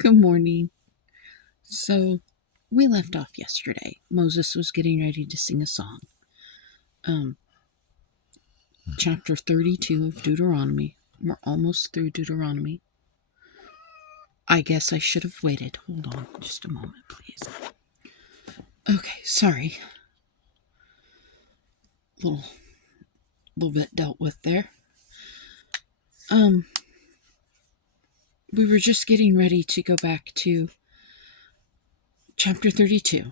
Good morning. So, we left off yesterday. Moses was getting ready to sing a song. Chapter 32 of Deuteronomy. We're almost through Deuteronomy. I guess I should have waited. Hold on just a moment, please. Okay, sorry. Little bit dealt with there. We were just getting ready to go back to chapter 32.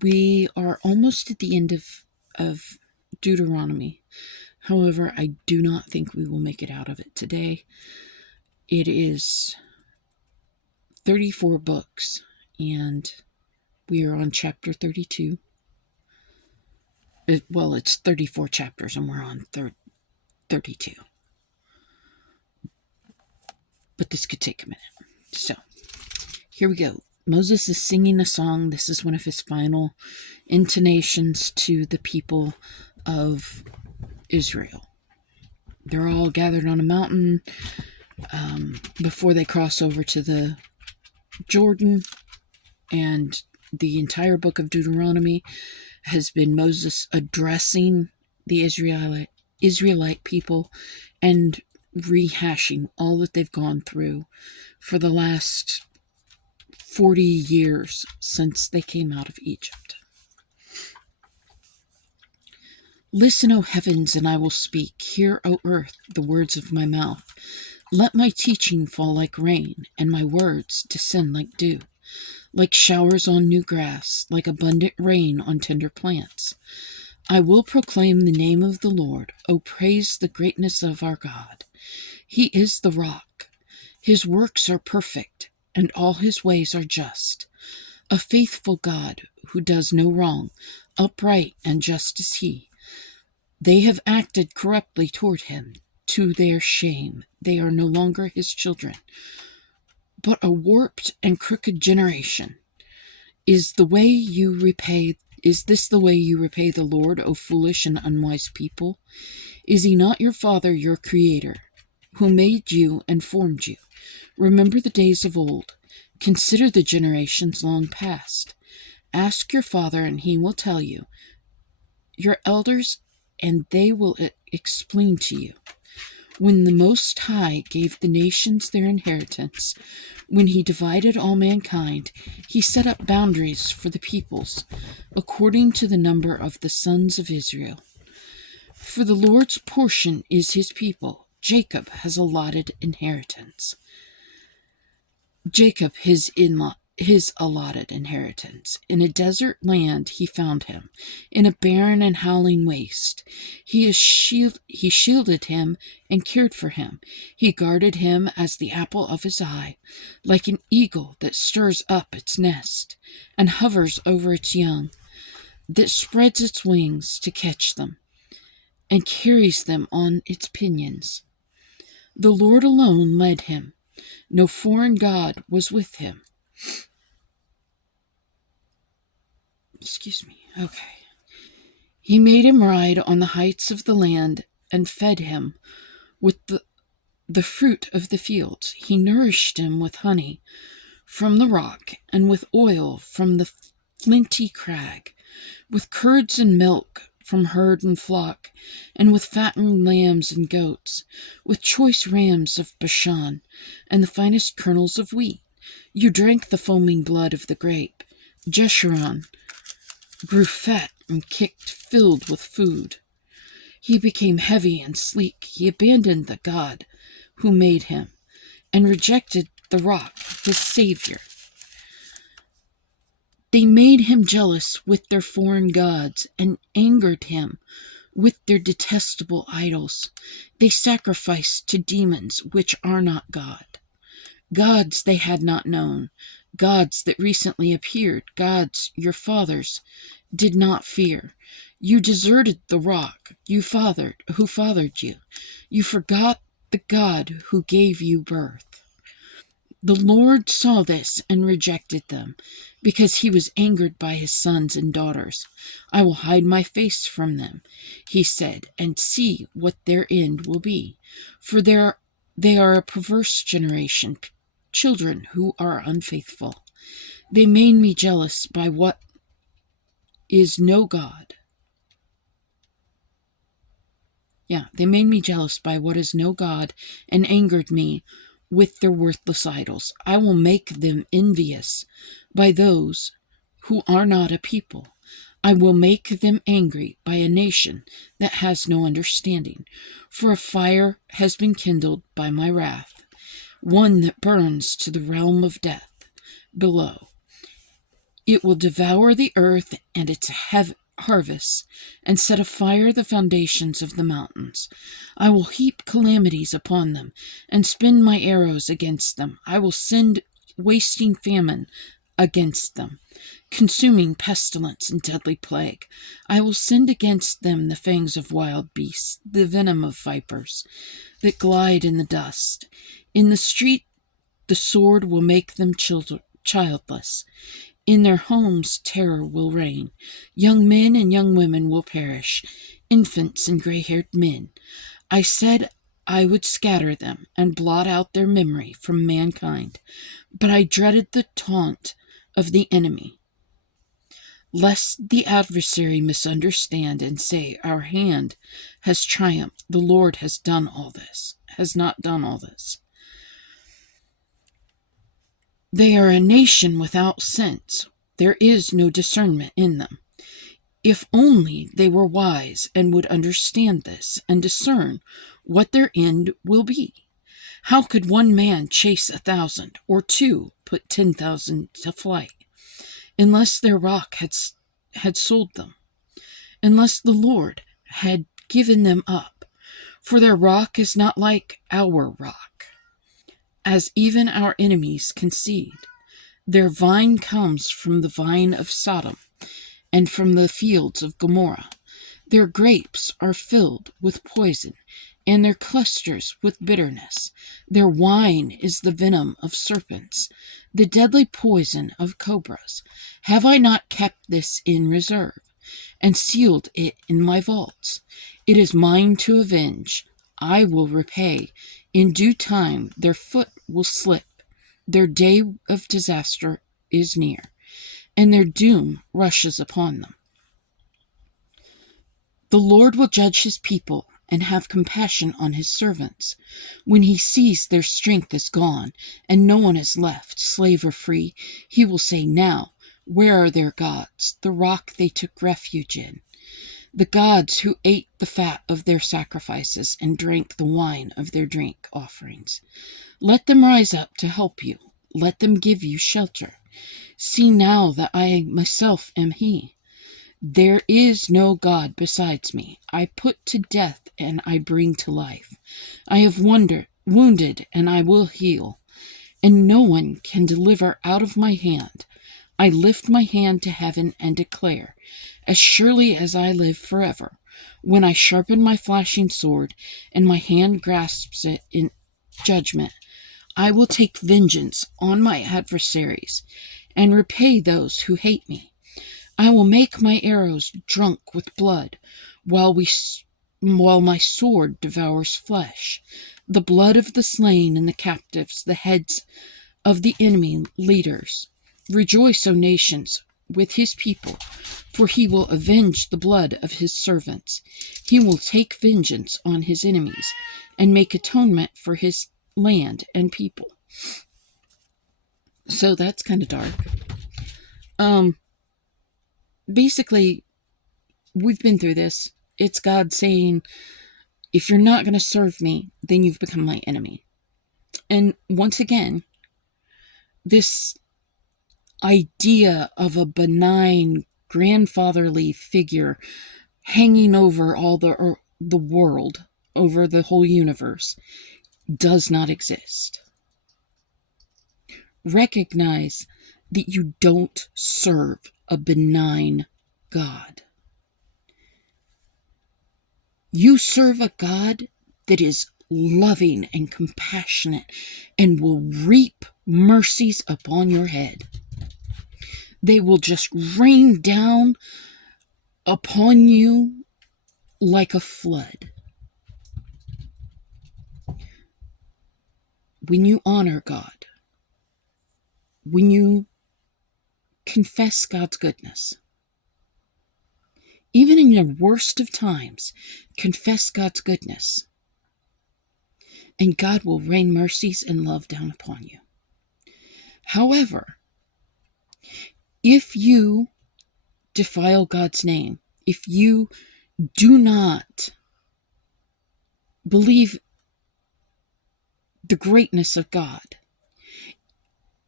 We are almost at the end of Deuteronomy. However, I do not think we will make it out of it today. It is 34 books, and we are on chapter 32. It's 34 chapters, and we're on 32. But this could take a minute. So, here we go. Moses is singing a song. This is one of his final intonations to the people of Israel. They're all gathered on a mountain before they cross over to the Jordan, and the entire book of Deuteronomy has been Moses addressing the Israelite people and rehashing all that they've gone through for the last 40 years since they came out of Egypt. Listen, O heavens, and I will speak. Hear, O earth, the words of my mouth. Let my teaching fall like rain, and my words descend like dew, like showers on new grass, like abundant rain on tender plants. I will proclaim the name of the Lord. O praise the greatness of our God. He is the rock. His works are perfect, and all his ways are just. A faithful God who does no wrong, upright and just is he. They have acted corruptly toward him. To their shame, they are no longer his children, but a warped and crooked generation. Is this the way you repay the Lord, O foolish and unwise people? Is he not your Father, your Creator, who made you and formed you? Remember the days of old. Consider the generations long past. Ask your father, and he will tell you, your elders, and they will explain to you. When the Most High gave the nations their inheritance, when he divided all mankind, he set up boundaries for the peoples, according to the number of the sons of Israel. For the Lord's portion is his people. Jacob has allotted inheritance. Jacob his allotted inheritance. In a desert land he found him, in a barren and howling waste. He shielded him and cared for him. He guarded him as the apple of his eye, like an eagle that stirs up its nest and hovers over its young, that spreads its wings to catch them and carries them on its pinions. The Lord alone led him. No foreign god was with him. Okay. He made him ride on the heights of the land and fed him with the fruit of the fields. He nourished him with honey from the rock and with oil from the flinty crag, with curds and milk from herd and flock, and with fattened lambs and goats, with choice rams of Bashan, and the finest kernels of wheat. You drank the foaming blood of the grape. Jeshurun grew fat and kicked, filled with food. He became heavy and sleek. He abandoned the God who made him, and rejected the rock, his Savior. They made him jealous with their foreign gods and angered him with their detestable idols. They sacrificed to demons which are not God, gods they had not known, gods that recently appeared, gods your fathers did not fear. You deserted the rock who fathered you. You forgot the God who gave you birth. The Lord saw this and rejected them, because he was angered by his sons and daughters. I will hide my face from them, he said, and see what their end will be. For they are a perverse generation, children who are unfaithful. They made me jealous by what is no God. They made me jealous by what is no God and angered me with their worthless idols. I will make them envious by those who are not a people. I will make them angry by a nation that has no understanding. For a fire has been kindled by my wrath, one that burns to the realm of death below. It will devour the earth and its harvests, and set afire the foundations of the mountains. I will heap calamities upon them, and spin my arrows against them. I will send wasting famine against them, consuming pestilence and deadly plague. I will send against them the fangs of wild beasts, the venom of vipers that glide in the dust. In the street the sword will make them childless. In their homes terror will reign. Young men and young women will perish, infants and gray-haired men. I said I would scatter them and blot out their memory from mankind, but I dreaded the taunt of the enemy, lest the adversary misunderstand and say, "Our hand has triumphed. The Lord has not done all this." They are a nation without sense. There is no discernment in them. If only they were wise and would understand this and discern what their end will be. How could one man chase 1,000, or two put 10,000 to flight, unless their rock had sold them, unless the Lord had given them up? For their rock is not like our rock, as even our enemies concede. Their vine comes from the vine of Sodom, and from the fields of Gomorrah. Their grapes are filled with poison, and their clusters with bitterness. Their wine is the venom of serpents, the deadly poison of cobras. Have I not kept this in reserve, and sealed it in my vaults? It is mine to avenge. I will repay. In due time their foot will slip. Their day of disaster is near, and their doom rushes upon them. The Lord will judge his people and have compassion on his servants. When he sees their strength is gone, and no one is left, slave or free, he will say, "Now, where are their gods, the rock they took refuge in? The gods who ate the fat of their sacrifices and drank the wine of their drink offerings. Let them rise up to help you. Let them give you shelter. See now that I myself am he. There is no God besides me. I put to death and I bring to life. I have wounded and I will heal, and no one can deliver out of my hand. I lift my hand to heaven and declare, as surely as I live forever, when I sharpen my flashing sword and my hand grasps it in judgment, I will take vengeance on my adversaries and repay those who hate me. I will make my arrows drunk with blood, while my sword devours flesh, the blood of the slain and the captives, the heads of the enemy leaders. Rejoice, O nations, with his people, for he will avenge the blood of his servants. He will take vengeance on his enemies and make atonement for his land and people. So that's kind of dark. Basically, we've been through this. It's God saying, if you're not going to serve me, then you've become my enemy. And once again, this idea of a benign, grandfatherly figure hanging over all the world, over the whole universe, does not exist. Recognize that you don't serve a benign God. You serve a God that is loving and compassionate and will reap mercies upon your head. They will just rain down upon you like a flood. When you honor God, when you confess God's goodness, even in your worst of times, confess God's goodness, and God will rain mercies and love down upon you. However, if you defile God's name, if you do not believe the greatness of God,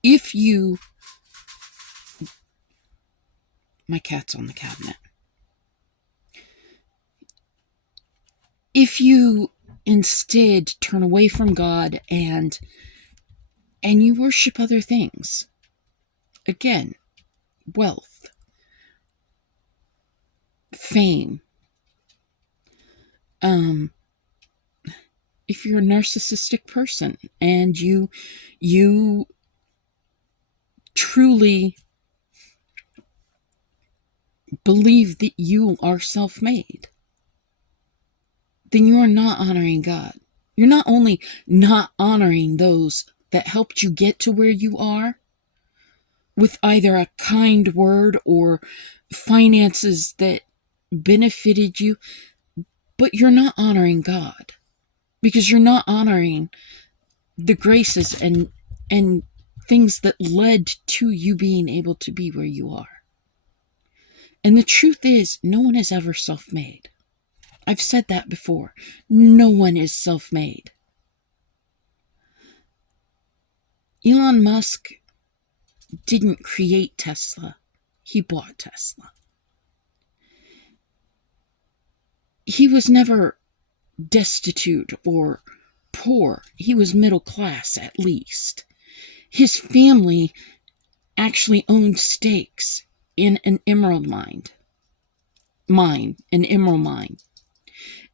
if you... My cat's on the cabinet. If you instead turn away from God and you worship other things, again, wealth, fame, if you're a narcissistic person and you truly believe that you are self-made, then you are not honoring God. You're not only not honoring those that helped you get to where you are with either a kind word or finances that benefited you, but you're not honoring God, because you're not honoring the graces and things that led to you being able to be where you are. And the truth is, no one is ever self-made. I've said that before. No one is self-made. Elon Musk didn't create Tesla. He bought Tesla. He was never destitute or poor. He was middle class, at least. His family actually owned stakes in an emerald mine.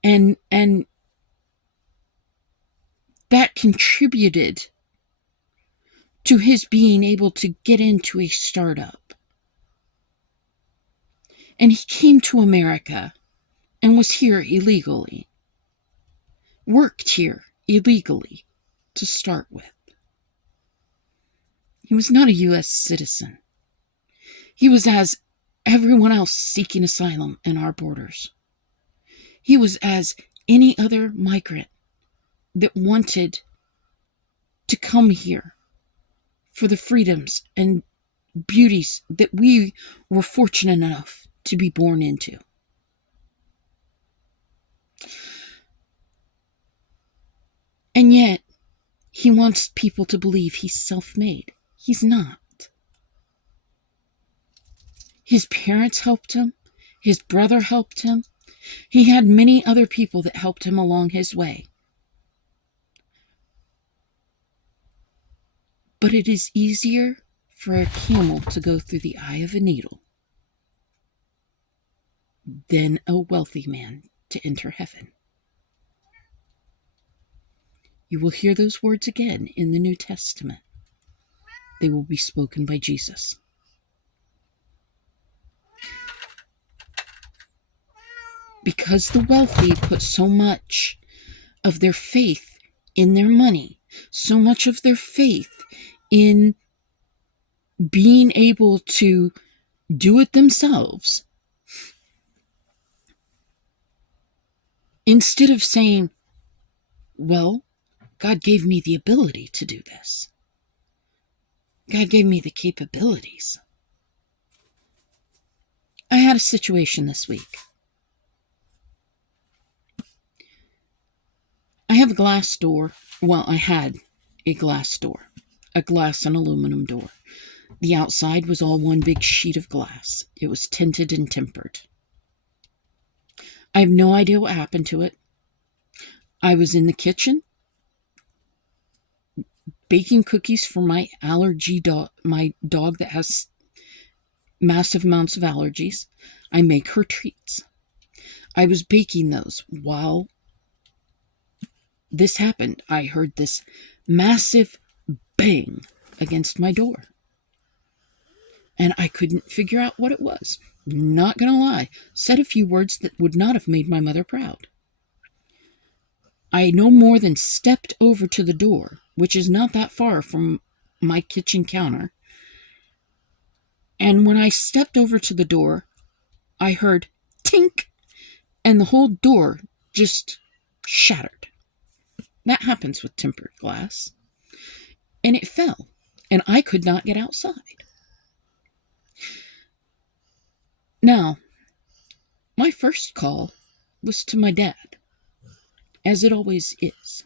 And that contributed to his being able to get into a startup. And he came to America and was here illegally. Worked here illegally to start with. He was not a U.S. citizen. He was as everyone else seeking asylum in our borders. He was as any other migrant that wanted to come here for the freedoms and beauties that we were fortunate enough to be born into. And yet, he wants people to believe he's self-made. He's not. His parents helped him. His brother helped him. He had many other people that helped him along his way. But it is easier for a camel to go through the eye of a needle than a wealthy man to enter heaven. You will hear those words again in the New Testament. They will be spoken by Jesus. Because the wealthy put so much of their faith in their money, so much of their faith in being able to do it themselves, instead of saying, well, God gave me the ability to do this. God gave me the capabilities. I had a situation this week. I have a glass door. Well, I had a glass door, a glass and aluminum door. The outside was all one big sheet of glass. It was tinted and tempered. I have no idea what happened to it. I was in the kitchen baking cookies for my my dog that has massive amounts of allergies. I make her treats. I was baking those while this happened. I heard this massive bang against my door. And I couldn't figure out what it was. Not gonna lie. Said a few words that would not have made my mother proud. I no more than stepped over to the door, which is not that far from my kitchen counter, And when I stepped over to the door, I heard tink, and the whole door just shattered. That happens with tempered glass. And it fell, and I could not get outside. Now, my first call was to my dad, as it always is.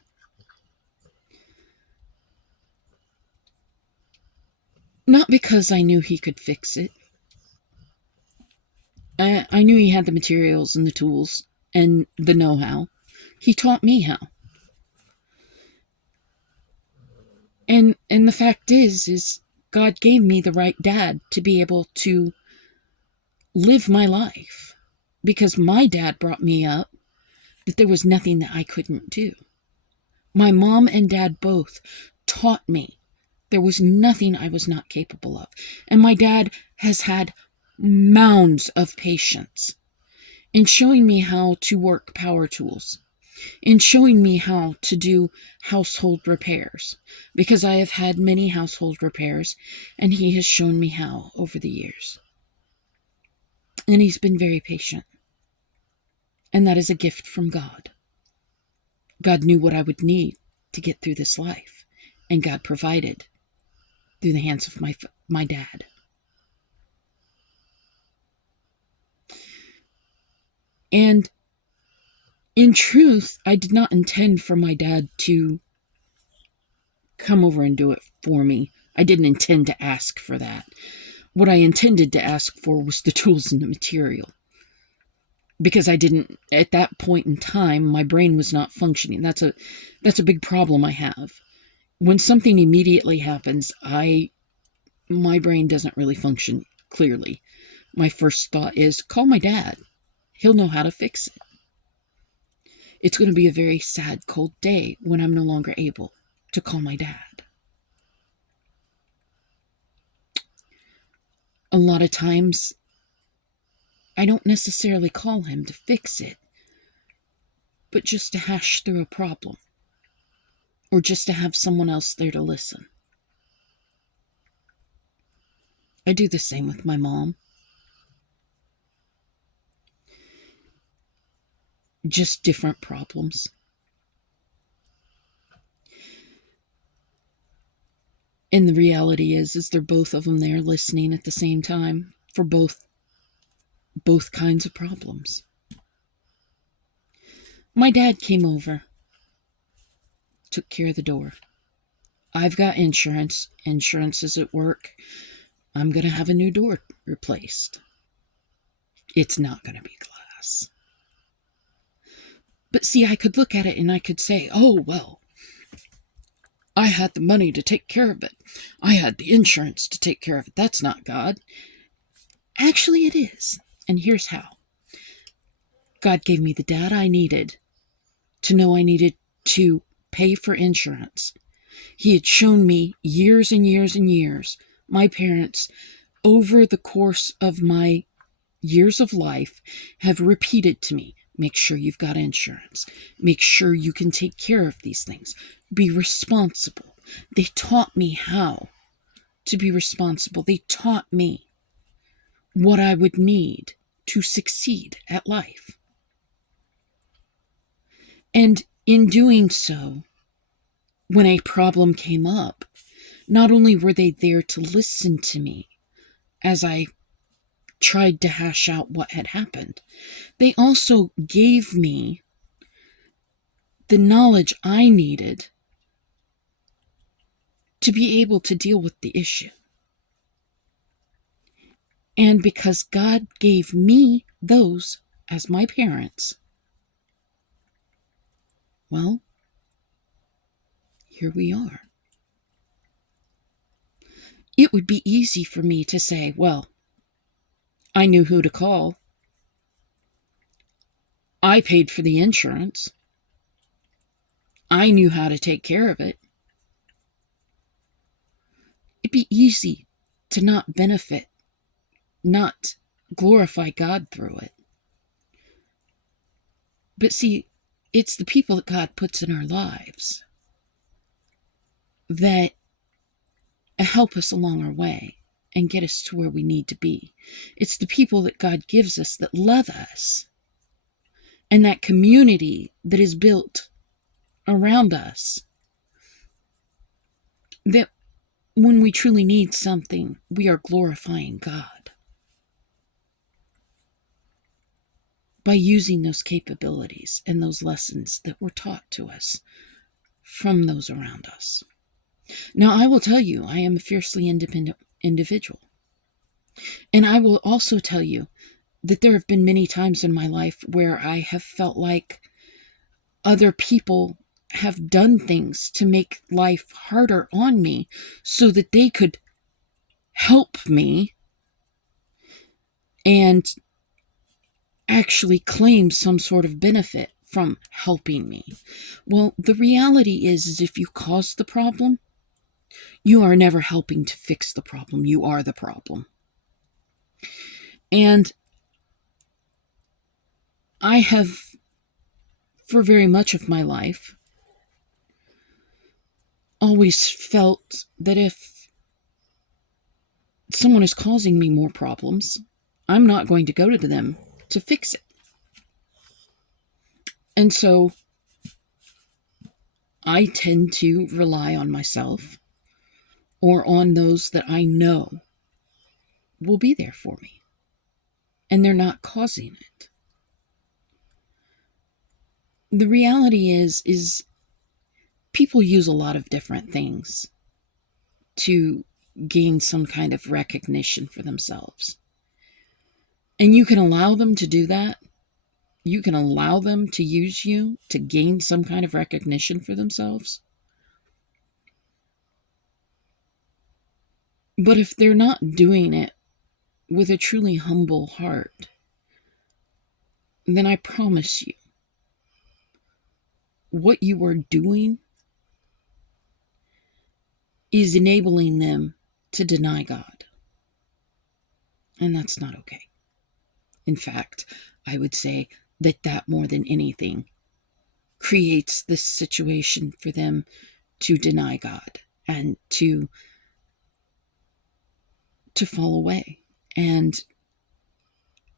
Not because I knew he could fix it. I knew he had the materials and the tools and the know-how. He taught me how. And the fact is God gave me the right dad to be able to live my life, because my dad brought me up that there was nothing that I couldn't do. My mom and dad both taught me there was nothing I was not capable of. And my dad has had mounds of patience in showing me how to work power tools, in showing me how to do household repairs, because I have had many household repairs, and he has shown me how over the years. And he's been very patient. And that is a gift from God. God knew what I would need to get through this life, and God provided through the hands of my dad. And in truth, I did not intend for my dad to come over and do it for me. I didn't intend to ask for that. What I intended to ask for was the tools and the material. Because I didn't, at that point in time, my brain was not functioning. That's a big problem I have. When something immediately happens, my brain doesn't really function clearly. My first thought is, call my dad. He'll know how to fix it. It's going to be a very sad, cold day when I'm no longer able to call my dad. A lot of times, I don't necessarily call him to fix it, but just to hash through a problem, or just to have someone else there to listen. I do the same with my mom. Just different problems. And the reality is they're both of them there listening at the same time for both kinds of problems. My dad came over, took care of the door. I've got insurance. Insurance is at work. I'm going to have a new door replaced. It's not going to be glass. But see, I could look at it and I could say, oh, well, I had the money to take care of it. I had the insurance to take care of it. That's not God. Actually, it is. And here's how. God gave me the data I needed to know I needed to pay for insurance. He had shown me years and years and years, my parents, over the course of my years of life, have repeated to me, make sure you've got insurance. Make sure you can take care of these things. Be responsible. They taught me how to be responsible. They taught me what I would need to succeed at life. And in doing so, when a problem came up, not only were they there to listen to me as I tried to hash out what had happened, they also gave me the knowledge I needed to be able to deal with the issue. And because God gave me those as my parents, well, here we are. It would be easy for me to say, well, I knew who to call. I paid for the insurance. I knew how to take care of it. It'd be easy to not benefit, not glorify God through it. But see, it's the people that God puts in our lives that help us along our way and get us to where we need to be. It's the people that God gives us that love us, and that community that is built around us, that when we truly need something, we are glorifying God by using those capabilities and those lessons that were taught to us from those around us. Now, I will tell you, I am a fiercely independent individual. And I will also tell you that there have been many times in my life where I have felt like other people have done things to make life harder on me so that they could help me and actually claim some sort of benefit from helping me. Well, the reality is if you cause the problem, you are never helping to fix the problem. You are the problem. And I have, for very much of my life, always felt that if someone is causing me more problems, I'm not going to go to them to fix it. And so I tend to rely on myself or on those that I know will be there for me. And they're not causing it. The reality is people use a lot of different things to gain some kind of recognition for themselves. And you can allow them to do that. You can allow them to use you to gain some kind of recognition for themselves. But if they're not doing it with a truly humble heart, then I promise you, what you are doing is enabling them to deny God. And that's not okay. In fact, I would say that more than anything creates this situation for them to deny God and to fall away. And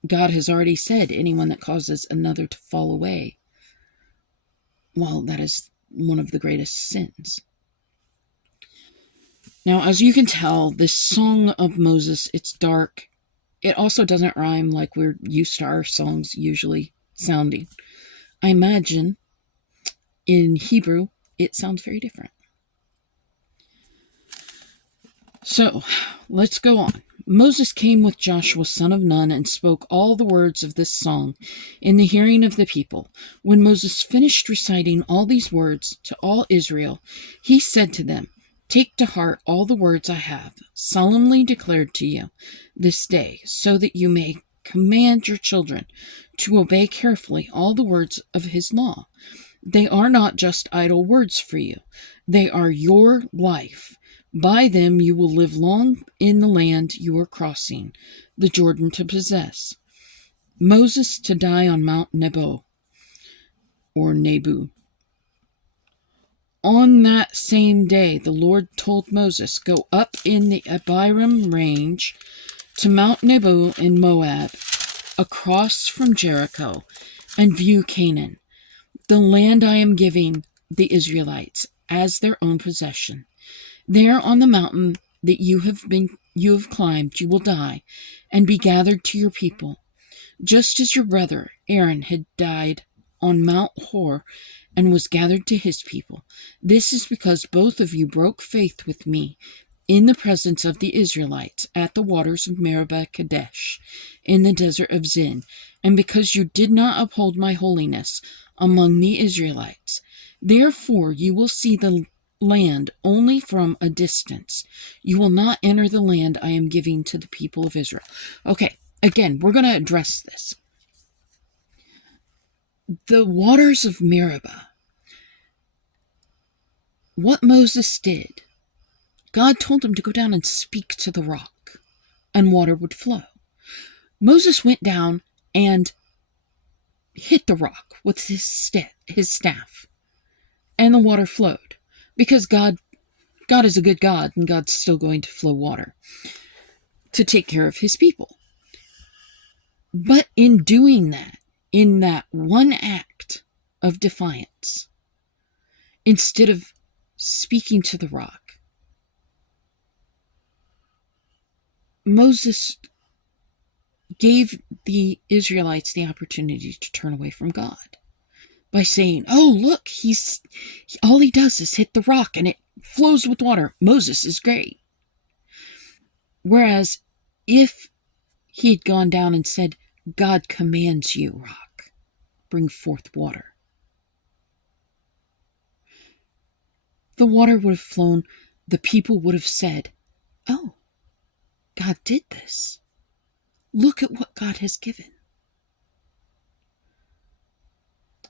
God has already said anyone that causes another to fall away, well, that is one of the greatest sins. Now, as you can tell, this song of Moses, it's dark. It also doesn't rhyme like we're used to our songs usually sounding. I imagine in Hebrew, it sounds very different. So, let's go on. Moses came with Joshua son of Nun and spoke all the words of this song in the hearing of the people. When Moses finished reciting all these words to all Israel, he said to them, "Take to heart all the words I have solemnly declared to you this day, so that you may command your children to obey carefully all the words of his law. They are not just idle words for you. They are your life. By them you will live long in the land you are crossing the Jordan to possess." Moses to die on Mount Nebo, or Nebu. On that same day the Lord told Moses, "Go up in the Abiram range to Mount Nebo in Moab, across from Jericho, and view Canaan, the land I am giving the Israelites as their own possession. There on the mountain that you have climbed, you will die and be gathered to your people, just as your brother Aaron had died on Mount Hor and was gathered to his people. This is because both of you broke faith with me in the presence of the Israelites at the waters of Meribah Kadesh in the desert of Zin, and because you did not uphold my holiness among the Israelites. Therefore you will see the land only from a distance. You will not enter the land I am giving to the people of Israel." Okay, again, we're going to address this. The waters of Meribah. What Moses did, God told him to go down and speak to the rock, and water would flow. Moses went down and hit the rock with his staff, and the water flowed, because God is a good God, and God's still going to flow water. to take care of his people. But in doing that, in that one act of defiance, instead of speaking to the rock, Moses gave the Israelites the opportunity to turn away from God by saying, "Oh, look, all he does is hit the rock and it flows with water. Moses is great." Whereas if he had gone down and said, "God commands you, rock, bring forth water," the water would have flown. The people would have said, "Oh, God did this. Look at what God has given."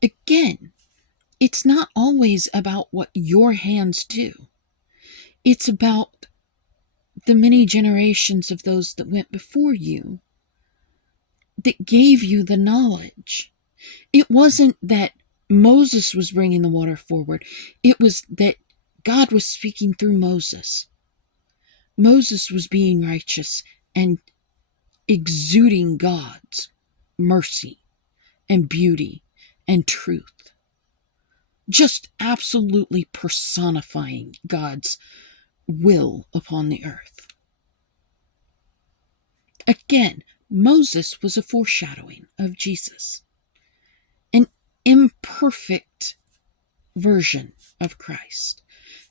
Again, it's not always about what your hands do. It's about the many generations of those that went before you that gave you the knowledge. It wasn't that Moses was bringing the water forward. It was that God was speaking through Moses. Moses was being righteous and exuding God's mercy and beauty and truth. Just absolutely personifying God's will upon the earth. Again, Moses was a foreshadowing of Jesus, an imperfect version of Christ.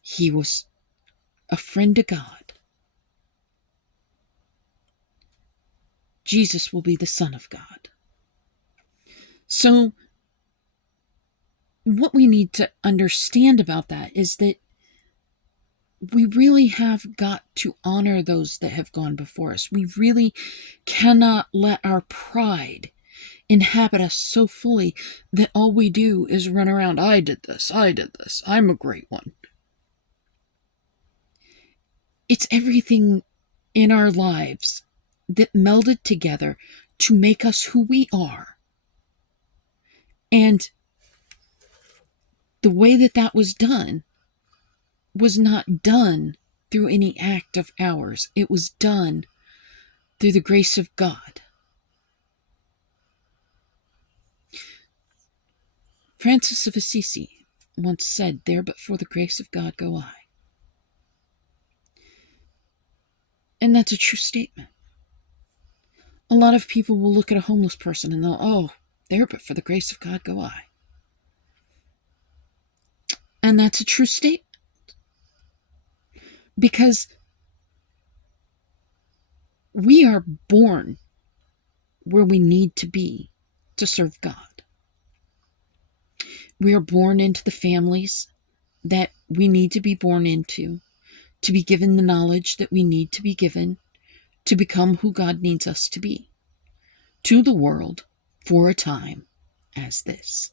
He was a friend to God. Jesus will be the Son of God. So, what we need to understand about that is that we really have got to honor those that have gone before us. We really cannot let our pride inhabit us so fully that all we do is run around, "I did this, I'm a great one." It's everything in our lives that melded together to make us who we are. And the way that that was not done through any act of ours. It was done through the grace of God. Francis of Assisi once said, "There but for the grace of God go I." And that's a true statement. A lot of people will look at a homeless person and they'll, "Oh, there but for the grace of God go I." And that's a true statement. Because we are born where we need to be to serve God. We are born into the families that we need to be born into, to be given the knowledge that we need to be given, to become who God needs us to be, to the world for a time as this.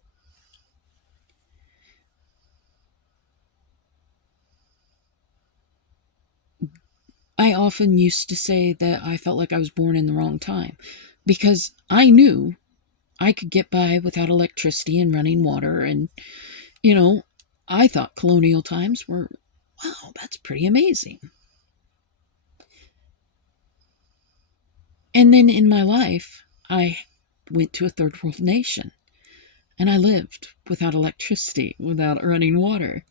I often used to say that I felt like I was born in the wrong time because I knew I could get by without electricity and running water. And, I thought colonial times were, wow, that's pretty amazing. And then in my life, I went to a third world nation and I lived without electricity, without running water,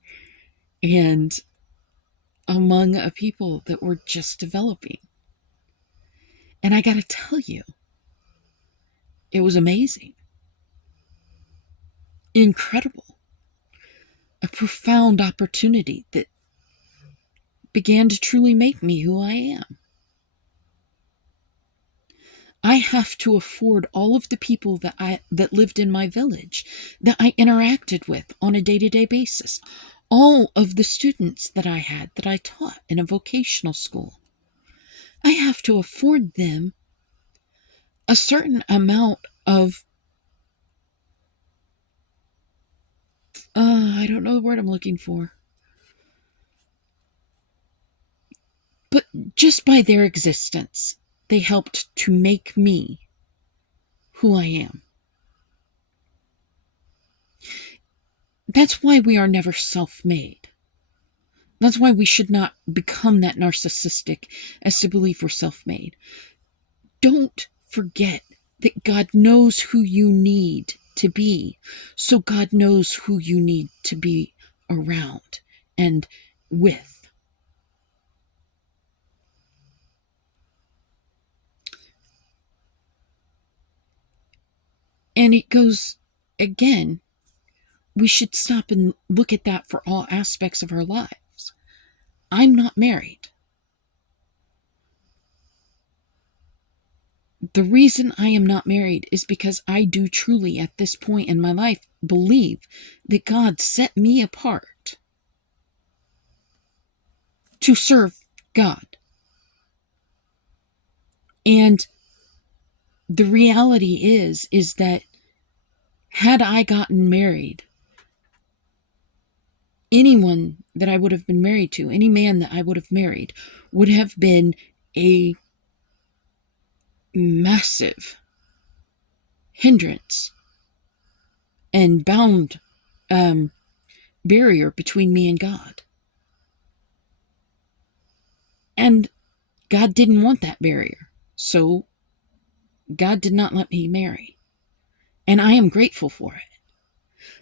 and among a people that were just developing. And I got to tell you, it was amazing, incredible, a profound opportunity that began to truly make me who I am. I have to afford all of the people that lived in my village, that I interacted with on a day-to-day basis, all of the students that I had that I taught in a vocational school. I have to afford them a certain amount of I don't know the word I'm looking for. But just by their existence, they helped to make me who I am. That's why we are never self-made. That's why we should not become that narcissistic as to believe we're self-made. Don't forget that God knows who you need to be. So God knows who you need to be around and with. And it goes, again, we should stop and look at that for all aspects of our lives. I'm not married. The reason I am not married is because I do truly, at this point in my life, believe that God set me apart to serve God. And the reality is that had I gotten married, anyone that I would have been married to, any man that I would have married, would have been a massive hindrance and bound barrier between me and God. And God didn't want that barrier. So God did not let me marry. And I am grateful for it.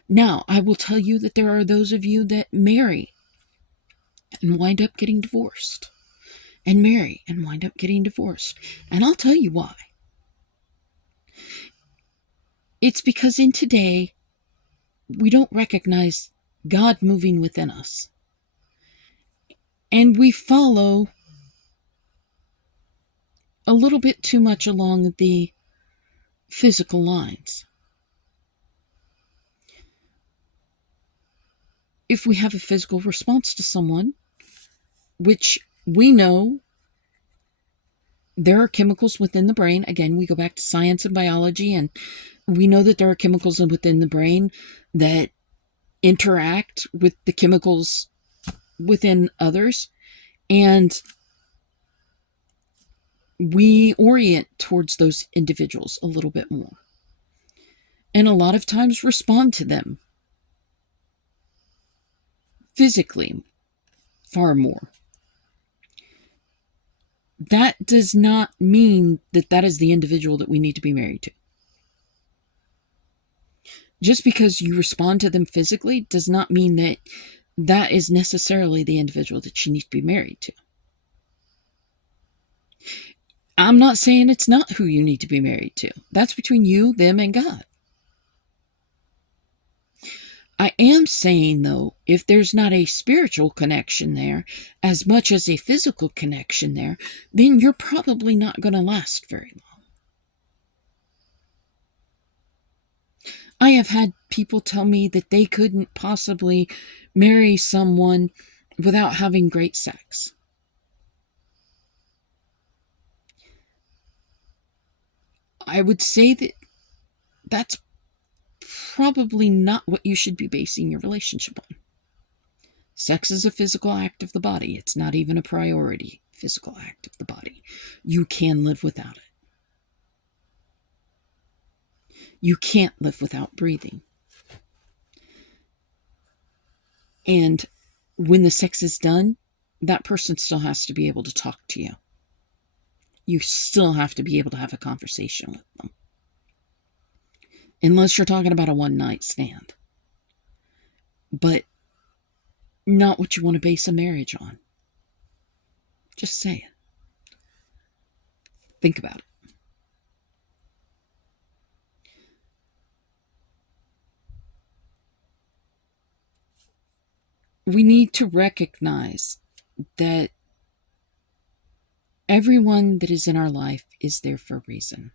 Now, I will tell you that there are those of you that marry and wind up getting divorced. And marry and wind up getting divorced. And I'll tell you why. It's because in today, we don't recognize God moving within us. And we follow a little bit too much along the physical lines. If we have a physical response to someone, which we know there are chemicals within the brain. Again, we go back to science and biology, and we know that there are chemicals within the brain that interact with the chemicals within others. And we orient towards those individuals a little bit more. And a lot of times respond to them physically far more. That does not mean that that is the individual that we need to be married to. Just because you respond to them physically does not mean that that is necessarily the individual that you need to be married to. I'm not saying it's not who you need to be married to. That's between you, them, and God. I am saying, though, if there's not a spiritual connection there as much as a physical connection there, then you're probably not going to last very long. I have had people tell me that they couldn't possibly marry someone without having great sex. I would say that that's probably not what you should be basing your relationship on. Sex is a physical act of the body. It's not even a priority physical act of the body. You can live without it. You can't live without breathing. And when the sex is done, that person still has to be able to talk to you. You still have to be able to have a conversation with them. Unless you're talking about a one-night stand. But not what you want to base a marriage on. Just say it. Think about it. We need to recognize that everyone that is in our life is there for a reason.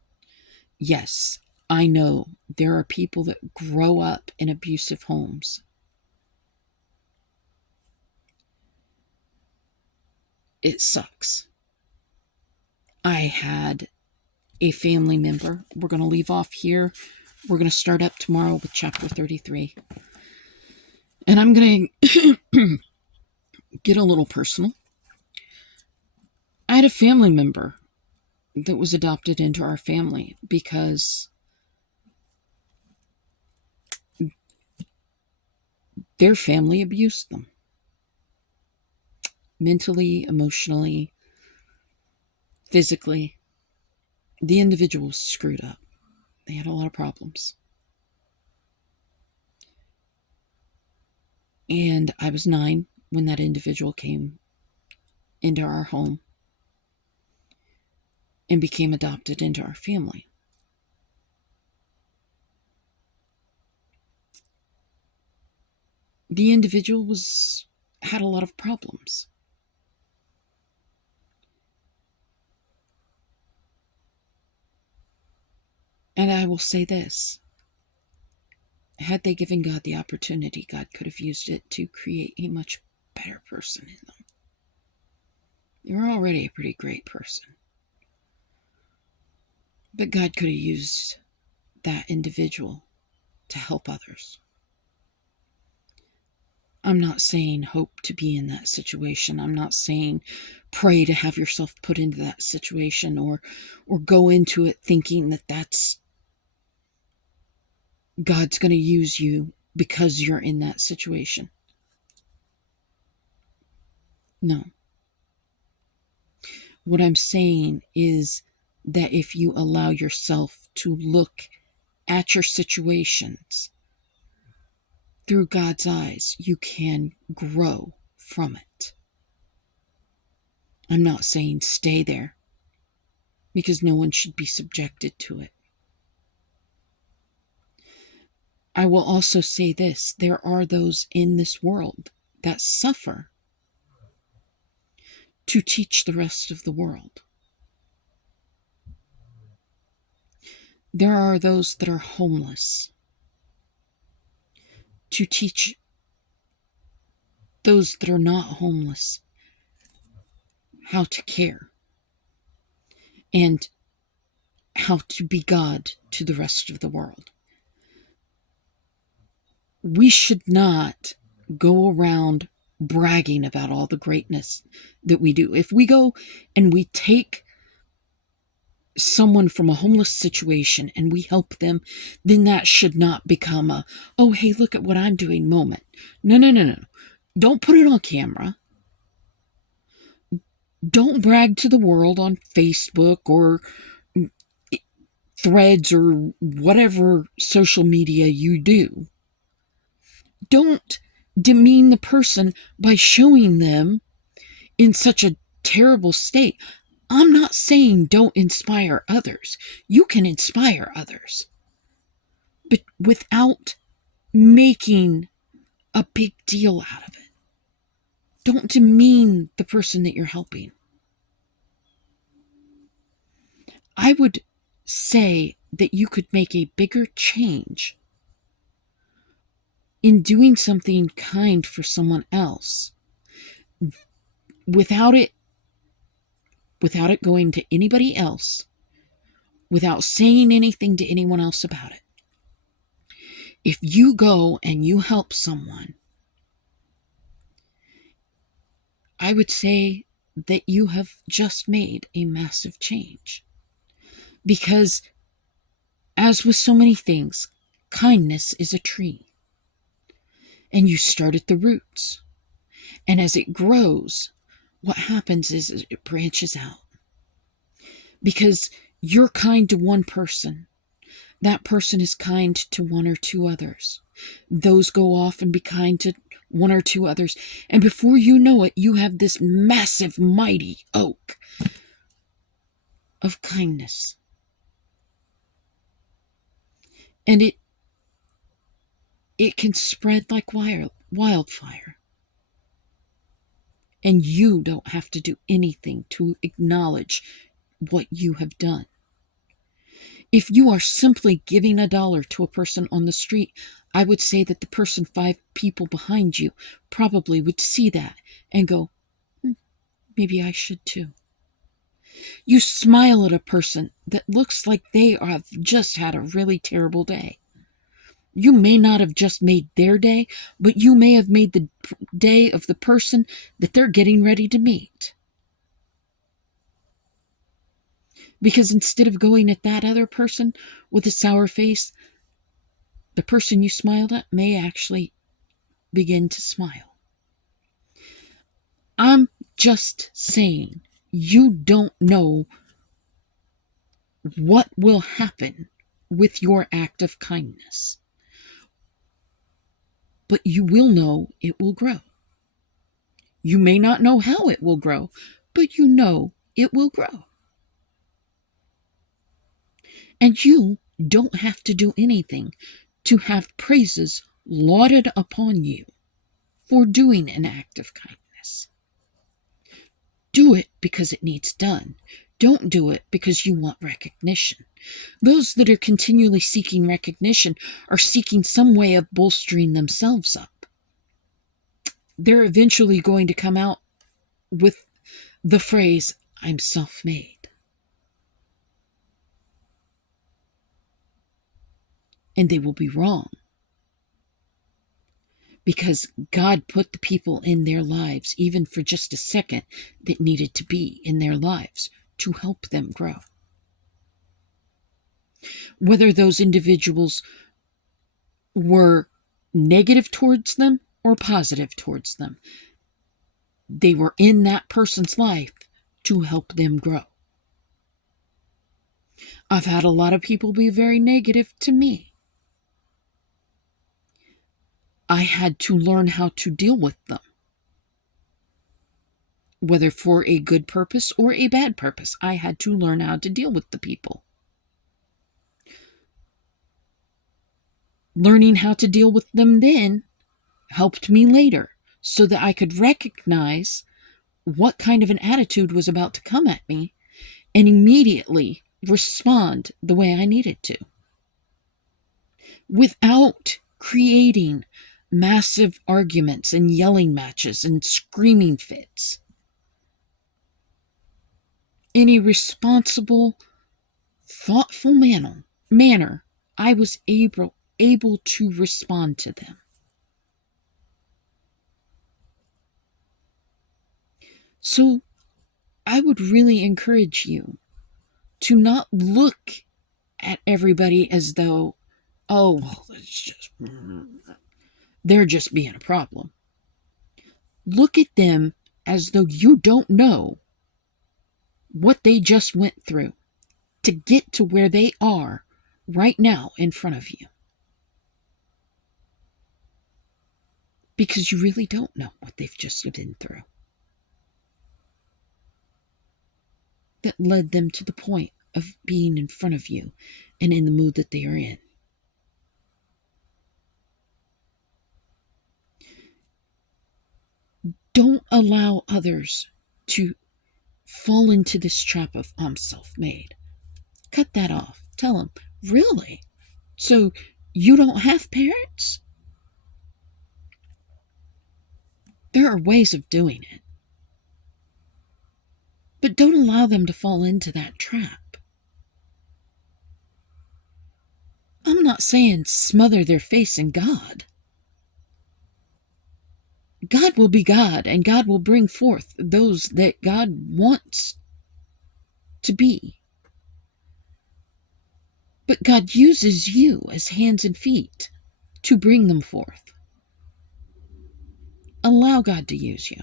Yes, I know there are people that grow up in abusive homes. It sucks. I had a family member. We're going to leave off here. We're going to start up tomorrow with chapter 33. And I'm going to get a little personal. I had a family member that was adopted into our family because their family abused them. mentally, emotionally, physically. The individual was screwed up. They had a lot of problems. And I was 9 when that individual came into our home and became adopted into our family. The individual had a lot of problems. And I will say this. Had they given God the opportunity, God could have used it to create a much better person in them. You're already a pretty great person. But God could have used that individual to help others. I'm not saying hope to be in that situation. I'm not saying pray to have yourself put into that situation or go into it thinking that that's God's going to use you because you're in that situation. No. What I'm saying is that if you allow yourself to look at your situations through God's eyes, you can grow from it. I'm not saying stay there, because no one should be subjected to it. I will also say this: there are those in this world that suffer to teach the rest of the world. There are those that are homeless to teach those that are not homeless how to care and how to be God to the rest of the world. We should not go around bragging about all the greatness that we do. If we go and we take someone from a homeless situation and we help them, then that should not become a, oh, hey, look at what I'm doing moment. No. Don't put it on camera. Don't brag to the world on Facebook or Threads or whatever social media you do. Don't demean the person by showing them in such a terrible state. I'm not saying don't inspire others. You can inspire others, but without making a big deal out of it. Don't demean the person that you're helping. I would say that you could make a bigger change in doing something kind for someone else without it going to anybody else, without saying anything to anyone else about it. If you go and you help someone, I would say that you have just made a massive change. Because, as with so many things, kindness is a tree. And you start at the roots. And as it grows, what happens is it branches out. Because you're kind to one person, that person is kind to one or two others. Those go off and be kind to one or two others. And before you know it, you have this massive, mighty oak of kindness. And it can spread like wildfire. And you don't have to do anything to acknowledge what you have done. If you are simply giving $1 to a person on the street, I would say that the person 5 people behind you probably would see that and go, maybe I should too. You smile at a person that looks like they have just had a really terrible day. You may not have just made their day, but you may have made the day of the person that they're getting ready to meet. Because instead of going at that other person with a sour face, the person you smiled at may actually begin to smile. I'm Just saying, you don't know what will happen with your act of kindness, but you will know it will grow. You may not know how it will grow, but you know it will grow. And you don't have to do anything to have praises lauded upon you for doing an act of kindness. Do it because it needs done. Don't do it because you want recognition. Those that are continually seeking recognition are seeking some way of bolstering themselves up. They're eventually going to come out with the phrase, I'm self-made. And they will be wrong. Because God put the people in their lives, even for just a second, that needed to be in their lives to help them grow. Whether those individuals were negative towards them or positive towards them, they were in that person's life to help them grow. I've had a lot of people be very negative to me. I had to learn how to deal with them, whether for a good purpose or a bad purpose. I had to learn how to deal with the people. Learning how to deal with them then helped me later, so that I could recognize what kind of an attitude was about to come at me and immediately respond the way I needed to, without creating massive arguments and yelling matches and screaming fits. In a responsible, thoughtful manner, I was able to respond to them. So I would really encourage you to not look at everybody as though, oh, well, they're just being a problem. Look at them as though you don't know what they just went through to get to where they are right now in front of you. Because you really don't know what they've just been through that led them to the point of being in front of you and in the mood that they are in. Don't allow others to fall into this trap of I'm self-made. Cut that off. Tell them, really? So you don't have parents? There are ways of doing it. But don't allow them to fall into that trap. I'm not saying smother their face in God. God will be God, and God will bring forth those that God wants to be. But God uses you as hands and feet to bring them forth. Allow God to use you.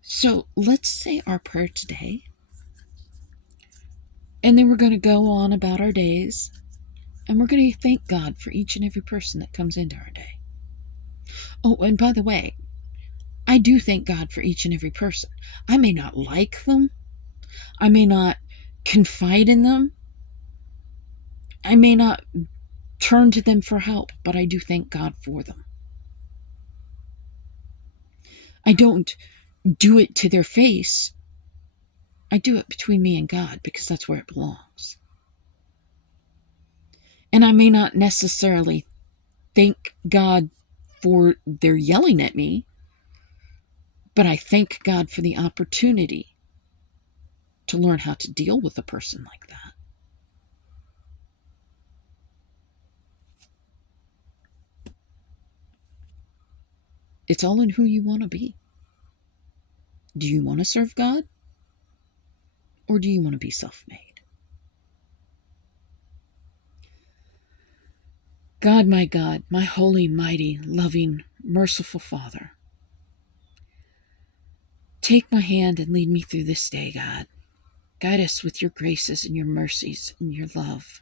So let's say our prayer today, and then we're going to go on about our days, and we're going to thank God for each and every person that comes into our day. Oh, and by the way, I do thank God for each and every person. I may not like them. I may not confide in them. I may not turn to them for help, but I do thank God for them. I don't do it to their face. I do it between me and God because that's where it belongs. And I may not necessarily thank God for their yelling at me, but I thank God for the opportunity to learn how to deal with a person like that. It's all in who you want to be. Do you want to serve God? Or do you want to be self-made? God, my holy, mighty, loving, merciful Father, take my hand and lead me through this day, God. Guide us with your graces and your mercies and your love.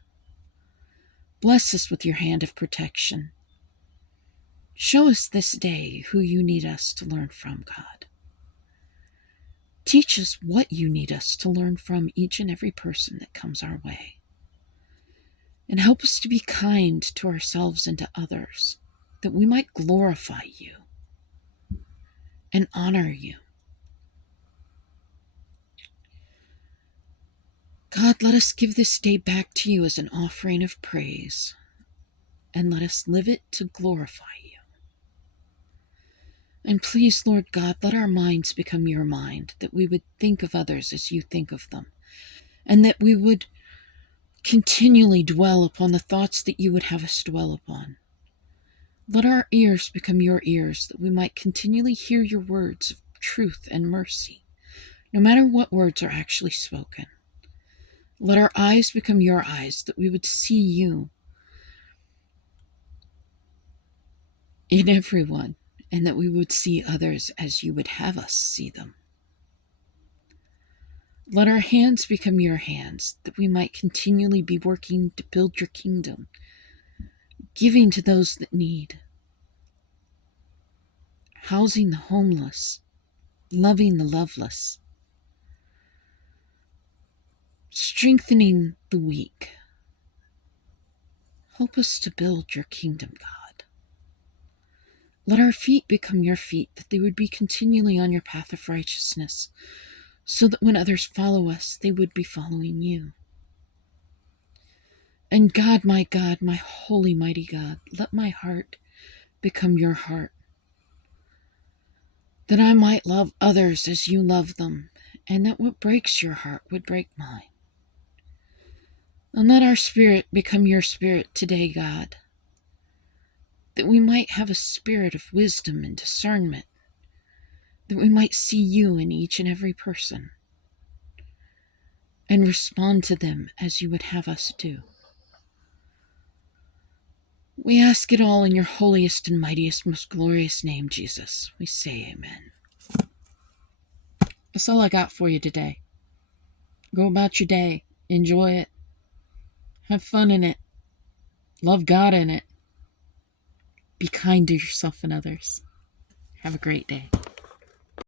Bless us with your hand of protection. Show us this day who you need us to learn from, God. Teach us what you need us to learn from each and every person that comes our way. And help us to be kind to ourselves and to others, that we might glorify you and honor you. God, let us give this day back to you as an offering of praise, and let us live it to glorify you. And please, Lord God, let our minds become your mind, that we would think of others as you think of them, and that we would continually dwell upon the thoughts that you would have us dwell upon. Let our ears become your ears, that we might continually hear your words of truth and mercy, no matter what words are actually spoken. Let our eyes become your eyes, that we would see you in everyone, and that we would see others as you would have us see them. Let our hands become your hands, that we might continually be working to build your kingdom, giving to those that need, housing the homeless, loving the loveless, strengthening the weak. Help us to build your kingdom, God. Let our feet become your feet, that they would be continually on your path of righteousness, so that when others follow us, they would be following you. And God, my holy, mighty God, let my heart become your heart, that I might love others as you love them, and that what breaks your heart would break mine. And let our spirit become your spirit today, God, that we might have a spirit of wisdom and discernment, that we might see you in each and every person and respond to them as you would have us do. We ask it all in your holiest and mightiest, most glorious name, Jesus. We say amen. That's all I got for you today. Go about your day. Enjoy it. Have fun in it. Love God in it. Be kind to yourself and others. Have a great day.